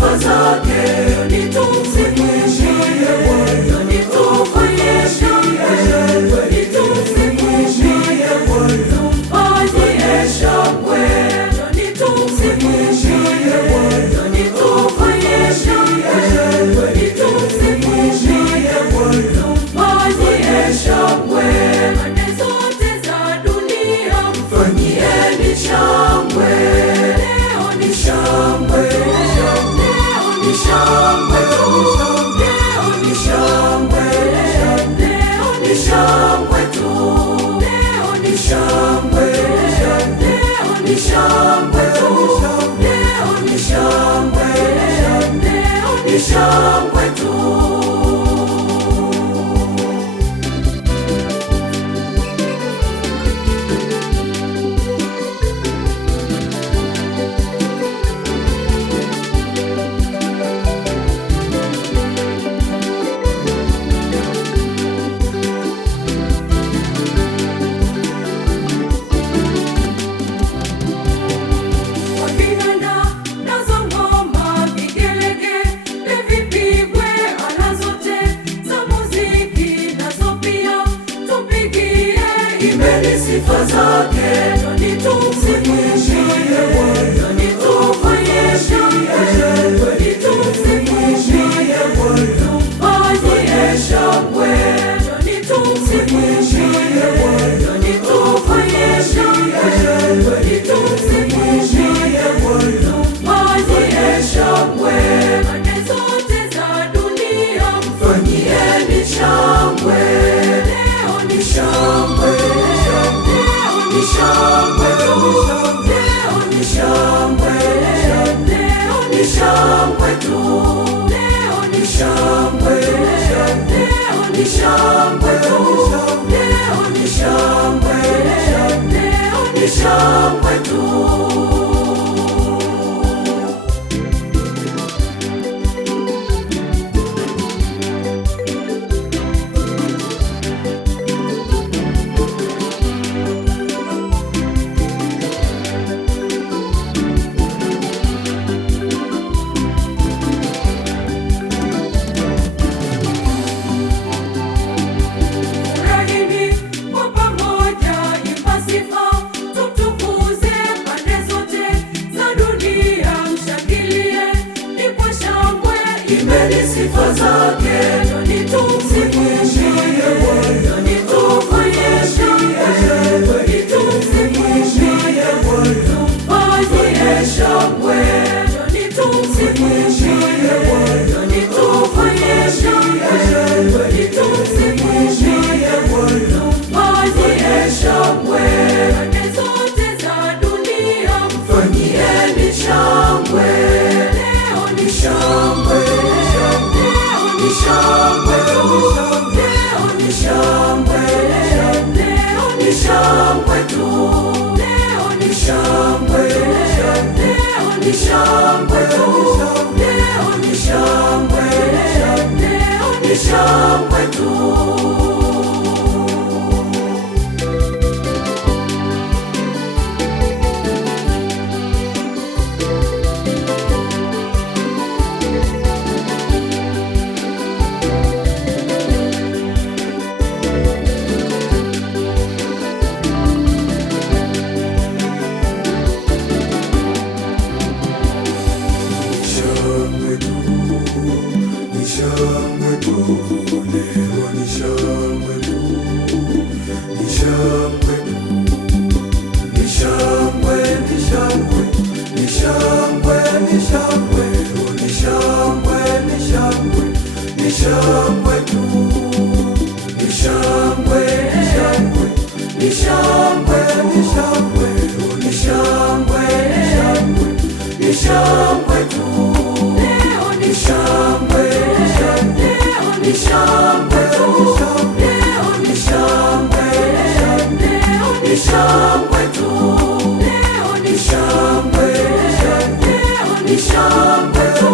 sifa zake, nitumsikie Bwana, nitumfanyie shangwe, nitumsikie Bwana, tumfanyie shangwe, nitumsikie Bwana, nitumfanyie shangwe, nitumsikie Bwana, tumfanyie shangwe, pande zote za dunia mfanyieni shangwe. Leo ni shangwe, leo ni shangwe, leo ni shangwe, leo ni shangwe tu, leo ni shangwe, leo ni shangwe tu, leo ni shangwe, leo ni shangwe tu. Imbeni sifa zake, nitumsikie Bwana, nitumfanyie shangwe, nitumsikie Bwana, tumfanyie shangwe, nitumsikie Bwana, nitumfanyie shangwe, nitumsikie Bwana, tumfanyie shangwe, pande zote za dunia mfanyieni shangwe. Leo ni shangwe, ni shangwe, leo ni shangwe, leo ni shangwe tu, leo ni shangwe, leo ni shangwe tu, leo ni shangwe, leo ni shangwe tu. Imbeni sifa zake, nitumsikie Bwana, nitumfanyie shangwe, nitumsikie Bwana, tumfanyie shangwe, nitumsikie Bwana, nitumfanyie shangwe, nitumsikie Bwana, tumfanyie shangwe, pande zote za dunia mfanyieni shangwe. Leo ni shangwe, leo ni shangwe, leo ni shangwe, leo ni shangwe tu, leo ni shangwe, leo ni shangwe tu, leo ni shangwe, leo ni shangwe tu. Shangwe tu, leo ni shangwe tu, ni shangwe tu, ni shangwe, ni shangwe, ni shangwe, ni shangwe, ni shangwe, ni shangwe, ni shangwe tu, ni shangwe, ni shangwe, ni shangwe, ni shangwe, ni shangwe, ni shangwe, ni shangwe tu, leo ni shangwe. Ni shangwe tu, leo ni shangwe, leo ni shangwe tu, leo ni shangwe, leo ni shangwe tu,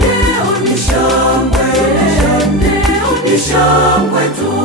leo ni shangwe, leo ni shangwe tu.